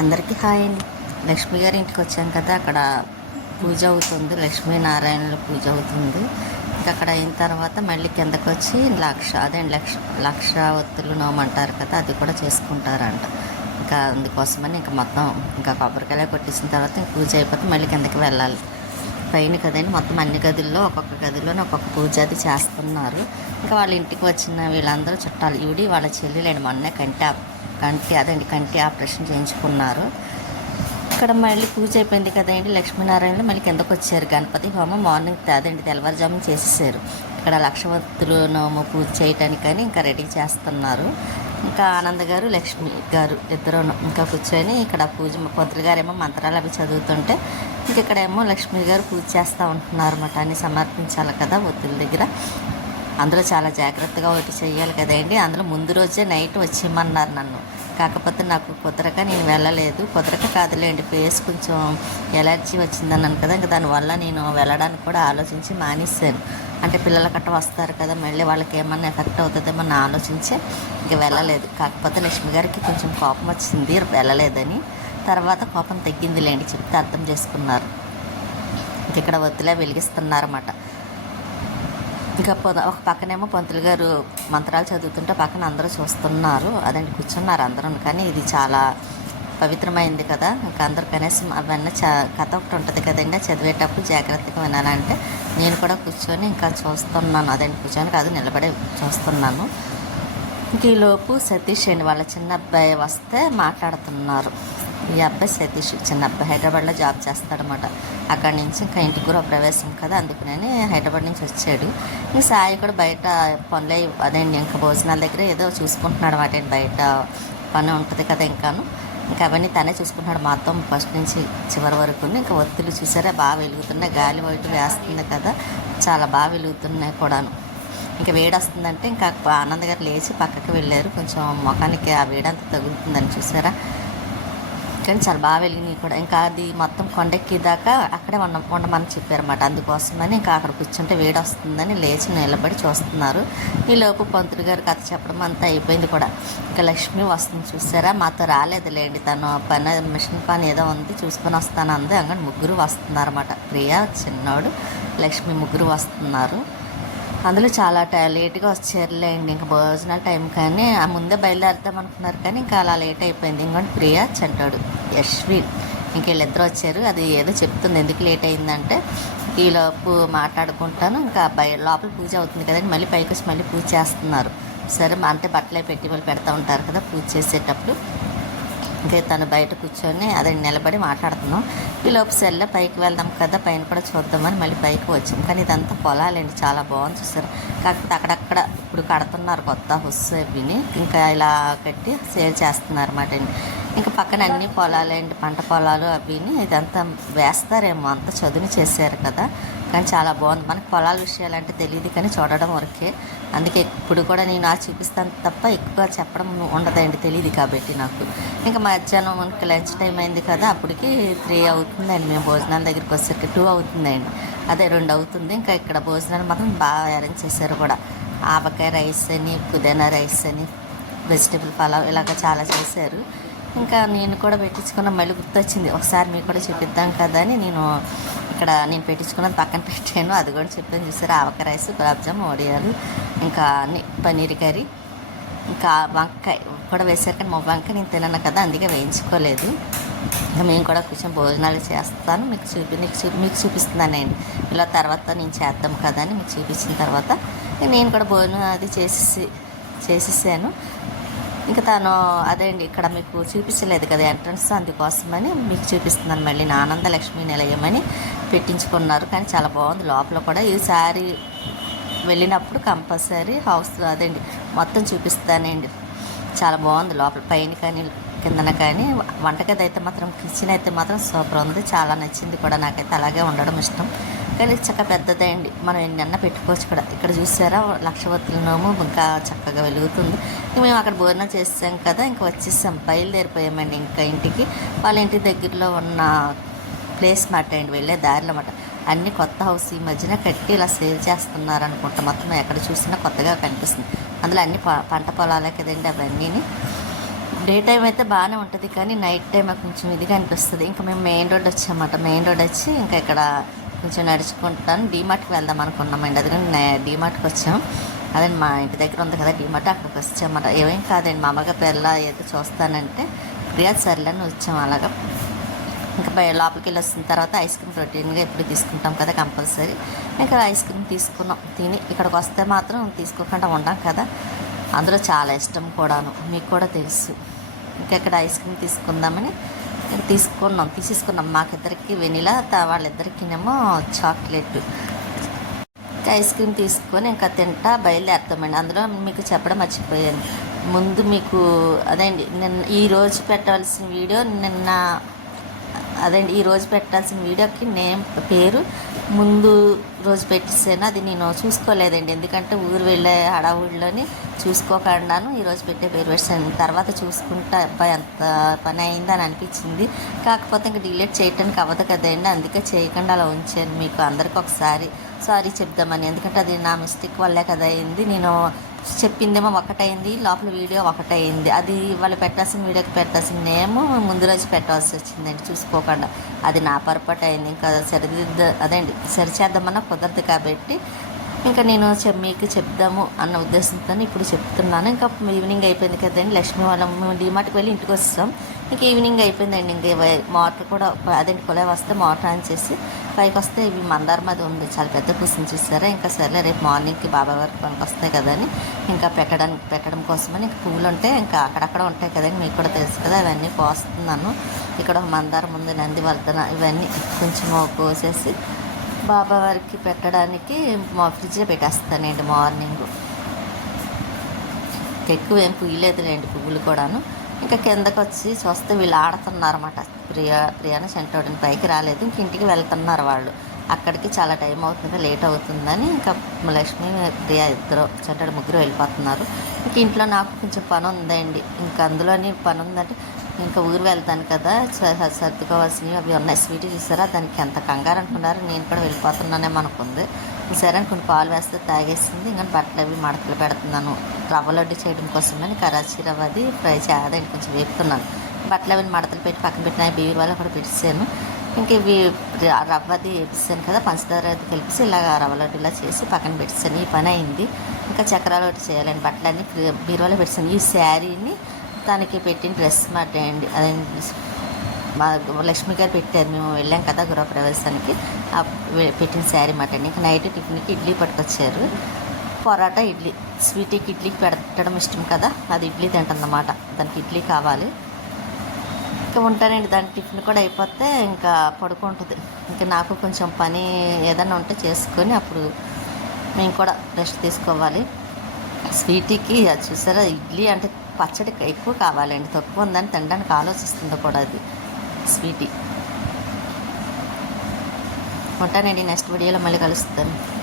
అందరికీ హాయ్ అండి. లక్ష్మి గారి ఇంటికి వచ్చాం కదా అక్కడ పూజ అవుతుంది. లక్ష్మీనారాయణుల పూజ అవుతుంది. ఇంకా అక్కడ అయిన తర్వాత మళ్ళీ కిందకు వచ్చి లక్ష అదే లక్ష లక్ష ఒత్తులు నోమంటారు కదా అది కూడా చేసుకుంటారంట. ఇంకా అందుకోసమని ఇంకా మొత్తం ఇంకా కొబ్బరికాయ కొట్టేసిన తర్వాత ఇంక పూజ అయిపోతే మళ్ళీ కిందకి వెళ్ళాలి. పైన కదండి మొత్తం అన్ని గదుల్లో ఒక్కొక్క గదిలోనే ఒక్కొక్క పూజ అది చేస్తున్నారు. ఇంకా వాళ్ళ ఇంటికి వచ్చిన వీళ్ళందరూ చుట్టాలు ఈవిడి వాళ్ళ చెల్లెలండి మొన్నే కంటే కంటి అదండి కంటి ఆపరేషన్ చేయించుకున్నారు. ఇక్కడ మళ్ళీ పూజ అయిపోయింది కదండి లక్ష్మీనారాయణ మళ్ళీ కిందకు వచ్చారు. గణపతి హోమం మార్నింగ్ అదండి తెల్లవారుజామున చేసేసారు. ఇక్కడ లక్షవత్తులు నోము పూజ చేయటానికని ఇంకా రెడీ చేస్తున్నారు. ఇంకా ఆనంద్ గారు లక్ష్మి గారు ఇద్దరు ఇంకా కూర్చొని ఇక్కడ పూజ పంతులు గారేమో మంత్రాలు అవి చదువుతుంటే ఇంక ఇక్కడేమో లక్ష్మి గారు పూజ చేస్తూ ఉంటున్నారు అన్నమాట. అన్ని సమర్పించాలి కదా ఒత్తుల దగ్గర. అందులో చాలా జాగ్రత్తగా ఒకటి చేయాలి కదండి. అందులో ముందు రోజే నైట్ వచ్చేయమన్నారు నన్ను. కాకపోతే నాకు కుదరక నేను వెళ్ళలేదు. కుదరక కాదులేండి ఫేస్ కొంచెం ఎలర్జీ వచ్చిందన్నాను కదా ఇంకా దానివల్ల నేను వెళ్ళడానికి కూడా ఆలోచించి మానేశాను. అంటే పిల్లల కట్ట వస్తారు కదా మళ్ళీ వాళ్ళకి ఏమన్నా ఎఫెక్ట్ అవుతుందేమో అని ఆలోచించే ఇంక వెళ్ళలేదు. కాకపోతే లక్ష్మి గారికి కొంచెం కోపం వచ్చింది వెళ్ళలేదని. తర్వాత కోపం తగ్గిందిలేండి చెప్తే అర్థం చేసుకున్నారు. ఇంక ఇక్కడ వద్దులే వెలిగిస్తున్నారన్నమాట. ఇంకా ఒక పక్కనేమో పంతులు గారు మంత్రాలు చదువుతుంటే పక్కన అందరూ చూస్తున్నారు. అదండి కూర్చున్నారు అందరూ కానీ ఇది చాలా పవిత్రమైంది కదా. ఇంకా అందరు కనీసం అవన్నీ చ కథ ఒకటి ఉంటుంది కదండి. చదివేటప్పుడు జాగ్రత్తగా వినాలంటే నేను కూడా కూర్చొని ఇంకా చూస్తున్నాను. అదండి కూర్చొని కాదు నిలబడి చూస్తున్నాను. ఇంక ఈలోపు సతీష్ అండి వాళ్ళ చిన్న అబ్బాయి వస్తే మాట్లాడుతున్నారు. ఈ అబ్బాయి సతీష్ చిన్న అబ్బాయి హైదరాబాద్లో జాబ్ చేస్తాడనమాట అక్కడి నుంచి ఇంకా ఇంటి కూడా ప్రవేశం కదా అందుకునే హైదరాబాద్ నుంచి వచ్చాడు. ఇంక సాయి కూడా బయట పనులే అదేంటి ఇంకా భోజనాల దగ్గర ఏదో చూసుకుంటున్నాడు అన్నమాట. బయట పని ఉంటుంది కదా ఇంకాను. ఇంకా అవన్నీ తనే చూసుకుంటున్నాడు. మొత్తం ఫస్ట్ నుంచి చివరి వరకు. ఇంకా ఒత్తులు చూసారా బాగా వెలుగుతున్నాయి. గాలి బయట వేస్తుంది కదా చాలా బాగా వెలుగుతున్నాయి కూడాను. ఇంకా వేడి వస్తుందంటే ఇంకా ఆనంద్ గారు లేచి పక్కకి వెళ్ళారు. కొంచెం ముఖానికి ఆ వేడంతా తగులుతుందని చూసారా? కానీ చాలా బాగా వెలిగినాయి కూడా. ఇంకా అది మొత్తం కొండెక్కి దాకా అక్కడే ఉండ ఉండమని చెప్పారన్నమాట. అందుకోసమని ఇంకా అక్కడ కూర్చుంటే వేడి వస్తుందని లేచి నిలబడి చూస్తున్నారు. ఈ లోపు పంతులు గారు కథ చెప్పడం అంతా అయిపోయింది కూడా. ఇంకా లక్ష్మి వస్తుంది చూసారా? మాతో రాలేదులేండి తను. పని మిషన్ పని ఏదో ఉంది చూసుకొని వస్తాను అంది. అక్కడ ముగ్గురు వస్తున్నారన్నమాట. ప్రియా చిన్నోడు లక్ష్మి ముగ్గురు వస్తున్నారు. అందులో చాలా టై లేట్గా వచ్చారులేండి. ఇంకా భోజనాల టైం కానీ ఆ ముందే బయలుదేరుతాం అనుకున్నారు కానీ ఇంకా అలా లేట్ అయిపోయింది. ఇంకోటి ప్రియా చెంటాడు యశ్విన్. ఇంకెళ్ళిద్దరు వచ్చారు. అది ఏదో చెప్తుంది. ఎందుకు లేట్ అయిందంటే ఈలోపు మాట్లాడుకుంటాను. ఇంకా బయ లోపల పూజ అవుతుంది కదండి. మళ్ళీ పైకి వచ్చి మళ్ళీ పూజ చేస్తున్నారు. సరే అంటే బట్టలే పెట్టి వాళ్ళు పెడతా ఉంటారు కదా పూజ చేసేటప్పుడు. ఇంకా తను బయట కూర్చొని అదే నిలబడి మాట్లాడుతున్నాం. ఈ లోపు సెల్ల పైకి వెళ్దాం కదా పైన కూడా చూద్దామని మళ్ళీ పైకి వచ్చాం కానీ ఇదంతా పొలాలండి. చాలా బాగుంది చూసారు. కాకపోతే అక్కడక్కడ ఇప్పుడు కడుతున్నారు కొత్త హుస్సు విని ఇంకా ఇలా కట్టి సేల్ చేస్తున్నారు అన్నమాట అండి. ఇంకా పక్కన అన్ని పొలాలండి పంట పొలాలు అవిని ఇదంతా వేస్తారేమో అంత చదువుని చేశారు కదా. కానీ చాలా బాగుంది. మనకు పొలాల విషయాలు అంటే తెలియదు కానీ చూడడం వరకే. అందుకే ఇప్పుడు కూడా నేను ఆ చూపిస్తాను తప్ప ఎక్కువ చెప్పడం ఉండదండి తెలియదు కాబట్టి నాకు. ఇంకా మధ్యాహ్నం మనకి లంచ్ టైం అయింది కదా అప్పటికి త్రీ అవుతుందండి. మేము భోజనాల దగ్గరికి వచ్చేసరికి టూ అవుతుందండి. అదే రెండు అవుతుంది. ఇంకా ఇక్కడ భోజనాలు మాత్రం బాగా అరేంజ్ చేశారు కూడా. ఆవకాయ రైస్ అని పుదీనా రైస్ అని వెజిటేబుల్ పలావ్ ఇలాగ చాలా చేశారు. ఇంకా నేను కూడా పెట్టించుకున్న మళ్ళీ గుర్తొచ్చింది. ఒకసారి మీకు కూడా చూపిద్దాం కదా అని నేను ఇక్కడ నేను పెట్టించుకున్నది పక్కన పెట్టాను. అది కూడా చెప్పాను చూసారు? ఆవకాయ రైస్ గులాబ్ జామ్ వడియాలు ఇంకా అన్ని పన్నీర్ కర్రీ ఇంకా వంకాయ కూడా వేశారు కానీ మా వంకాయ నేను తినను కదా అందుకే వేయించుకోలేదు. ఇంకా మేము కూడా కొంచెం భోజనాలు చేస్తాను. మీకు చూపి మీకు చూ మీకు నేను. ఇలా తర్వాత నేను చేద్దాం కదా అని మీకు చూపించిన తర్వాత నేను కూడా భోజనం అది చేసేసి చేసేసాను. ఇంకా తను అదే అండి ఇక్కడ మీకు చూపించలేదు కదా ఎంట్రన్స్ అందుకోసమని మీకు చూపిస్తున్నాను. మళ్ళీ నా ఆనంద లక్ష్మీ నిలయమని పెట్టించుకున్నారు. కానీ చాలా బాగుంది. లోపల కూడా ఈసారి వెళ్ళినప్పుడు కంపల్సరీ హౌస్ అదండి మొత్తం చూపిస్తానండి. చాలా బాగుంది. లోపల పైన కానీ కిందన కానీ వంటగది అయితే మాత్రం కిచెన్ అయితే మాత్రం సూపర్ ఉంది. చాలా నచ్చింది కూడా నాకైతే. అలాగే ఉండడం ఇష్టం. కానీ చక్క పెద్దదే అండి మనం ఎన్నన్నా పెట్టుకోవచ్చు కూడా. ఇక్కడ చూసారా? లక్షవత్తుల నోము ఇంకా చక్కగా వెలుగుతుంది. ఇంక మేము అక్కడ భోజనం చేసాం కదా ఇంకా వచ్చేసాం. బయలుదేరిపోయామండి ఇంకా ఇంటికి. వాళ్ళ ఇంటి దగ్గరలో ఉన్న ప్లేస్ మాట అండి వెళ్ళే దారిలో మాట. అన్ని కొత్త హౌస్ ఈ మధ్యన కట్టి ఇలా సేల్ చేస్తున్నారు అనుకుంటా మొత్తం ఎక్కడ చూసినా కొత్తగా కనిపిస్తుంది. అందులో అన్ని ప- పంట పొలాలే కదండి అవన్నీని. డే టైం అయితే బాగానే ఉంటుంది కానీ నైట్ టైం కొంచెం ఇదిగా అనిపిస్తుంది. ఇంకా మేము మెయిన్ రోడ్ వచ్చామన్నమాట మెయిన్ రోడ్ వచ్చి ఇంకా ఇక్కడ కొంచెం నడుచుకుంటాను. డీమార్ట్కి వెళ్దాం అనుకున్నామండి. అది డీమార్ట్కి వచ్చాం. అదే మా ఇంటి దగ్గర ఉంది కదా డీమార్ట్ అక్కడికి వచ్చామన్నమాట. ఏమేం కాదండి మా అమ్మగా పిల్ల ఏదో చూస్తానంటే ప్రియా అని వచ్చాం అలాగా. ఇంకా బయ లోపలికి వెళ్ళి వచ్చిన తర్వాత ఐస్ క్రీమ్ రొటీన్గా ఎప్పుడు తీసుకుంటాం కదా కంపల్సరీ. ఇంకా ఐస్ క్రీమ్ తీసుకున్నాం. తిని ఇక్కడికి వస్తే మాత్రం తీసుకోకుండా ఉండం కదా. అందులో చాలా ఇష్టం కూడాను. మీకు కూడా తెలుసు. ఇంకా ఇక్కడ ఐస్ క్రీమ్ తీసుకుందామని తీసుకున్నాం తీసేసుకున్నాం. మాకిద్దరికి వెనిలా వాళ్ళిద్దరికి వాళ్ళిద్దరికినేమో చాక్లెట్. ఐస్ క్రీమ్ తీసుకొని ఇంకా తింటా బయలుదేరుతామండి. అందులో మీకు చెప్పడం మర్చిపోయాను. ముందు మీకు అదేండి నిన్న ఈరోజు రోజు పెట్టాల్సిన వీడియో నిన్న అదండి ఈ రోజు పెట్టాల్సిన వీడియోకి నేమ్ పేరు ముందు రోజు పెట్టేసాను అది నేను చూసుకోలేదండి. ఎందుకంటే ఊరు వెళ్ళే హడావుడిలోని చూసుకోకుండాను ఈరోజు పెట్టే పేరు పెట్టాను. తర్వాత చూసుకుంటే అబ్బాయి అంత పని అయిందని అనిపించింది. కాకపోతే ఇంకా డిలీట్ చేయటానికి అవ్వదు కదండి. అందుకే చేయకుండా అలా ఉంచాను. మీకు అందరికి ఒకసారి సారీ చెప్దామని. ఎందుకంటే అది నా మిస్టేక్ వల్లే కదా అయింది. నేను చెప్పిందేమో ఒకటైంది లోపల వీడియో ఒకటైంది. అది వాళ్ళు పెట్టాల్సిన వీడియోకి పెట్టాల్సిన నేమో ముందు రోజు పెట్టాల్సి వచ్చిందండి. చూసుకోకుండా. అది నా పొరపాటు అయింది ఇంకా సరిదిద్ద అదేండి సరిచేద్దామన్నా కుదరదు కాబట్టి ఇంకా నేను చెప్ మీకు చెప్దాము అన్న ఉద్దేశంతో ఇప్పుడు చెప్తున్నాను. ఇంకా ఈవినింగ్ అయిపోయింది కదండి లక్ష్మి వాళ్ళం మేము డిమార్ట్కి వెళ్ళి ఇంటికి వస్తాం. ఇంకా ఈవినింగ్ అయిపోయిందండి. ఇంక మోటార్ కూడా అదేంటి కొలే వస్తే మోటార్ ఆన్ చేసి పైకి వస్తే ఇవి మందారం అది ఉంది. చాలా పెద్ద కూర్చొని చూసారా? ఇంకా సరే రేపు మార్నింగ్కి బాబా వరకు పనికి వస్తాయి కదని ఇంకా పెట్టడానికి పెట్టడం కోసమని ఇంకా పువ్వులు ఉంటాయి. ఇంకా అక్కడక్కడ ఉంటాయి కదండి మీకు కూడా తెలుసు కదా అవన్నీ పోస్తున్నాను. ఇక్కడ ఒక మందారం ఉంది నంది వర్ధన ఇవన్నీ కొంచెం కోసేసి బాబా వారికి పెట్టడానికి మా ఫ్రిడ్జ్లో పెట్టేస్తానండి మార్నింగ్. ఎక్కువ ఏం పుయ్యలేదులేండి పువ్వులు కూడాను. ఇంకా కిందకు వచ్చి చూస్తే వీళ్ళు ఆడుతున్నారన్నమాట. ప్రియా ప్రియాను సెంటోడిని పైకి రాలేదు. ఇంక ఇంటికి వెళ్తున్నారు వాళ్ళు. అక్కడికి చాలా టైం అవుతుంది లేట్ అవుతుందని ఇంకా లక్ష్మి ప్రియా ఇద్దరు చెంటాడు ముగ్గురు వెళ్ళిపోతున్నారు. ఇంక ఇంట్లో నాకు కొంచెం పని ఉందండి ఇంకా అందులోని పని ఉందంటే ఇంకా ఊరు వెళ్తాను కదా. స- సర్దుకోవాల్సినవి అవి ఉన్నాయి. స్వీట్ చూసారా? దానికి ఎంత కంగారు అనుకున్నారు నేను కూడా వెళ్ళిపోతున్నానేమో అనుకుంది సరే అని కొన్ని పాలు వేస్తే తాగేసింది. ఇంకా బట్టలు అవి మడతలు పెడుతున్నాను. రవ్వ లడ్డు చేయడం కోసమని కరాచీ రవ్వ అది ఫ్రై చేయాలండి కొంచెం వేపుతున్నాను. బట్టలు అవి మడతలు పెట్టి పక్కన పెట్టిన బీరు వల్ల కూడా పెట్టేసాను ఇంకా ఇవి రవ్వ అది వేపిస్తాను కదా. పంచదార అది కలిపి ఇలాగ రవ్వ లడ్డు ఇలా చేసి పక్కన పెట్టేసాను ఈ పని అయింది. ఇంకా చక్రాలు ఒకటి చేయాలండి బట్టలన్నీ బీరువాలో పెట్టాను ఈ శారీని తనకి పెట్టిన డ్రెస్ మాట అండి. అదే మా లక్ష్మి గారు పెట్టారు. మేము వెళ్ళాం కదా గృహప్రవేశానికి. ఆ పెట్టిన శారీ మాట అండి ఇంకా నైట్ టిఫిన్కి ఇడ్లీ పట్టుకొచ్చారు. పొరాటా ఇడ్లీ. స్వీట్కి ఇడ్లీకి పెట్టడం ఇష్టం కదా. అది ఇడ్లీ తింటుందన్నమాట. దానికి ఇడ్లీ కావాలి. ఇంకా ఉంటానండి. దాని టిఫిన్ కూడా అయిపోతే ఇంకా పడుకుంటుంది. ఇంకా నాకు కొంచెం పని ఏదైనా ఉంటే చేసుకొని అప్పుడు మేము కూడా రెస్ట్ తీసుకోవాలి. స్వీటీకి అది చూసారా? ఇడ్లీ అంటే పచ్చడి ఎక్కువ కావాలండి. తక్కువ ఉందని తినడానికి ఆలోచిస్తుంది కూడా అది స్వీటీ. ఉంటానండి నెక్స్ట్ వీడియోలో మళ్ళీ కలుస్తాను.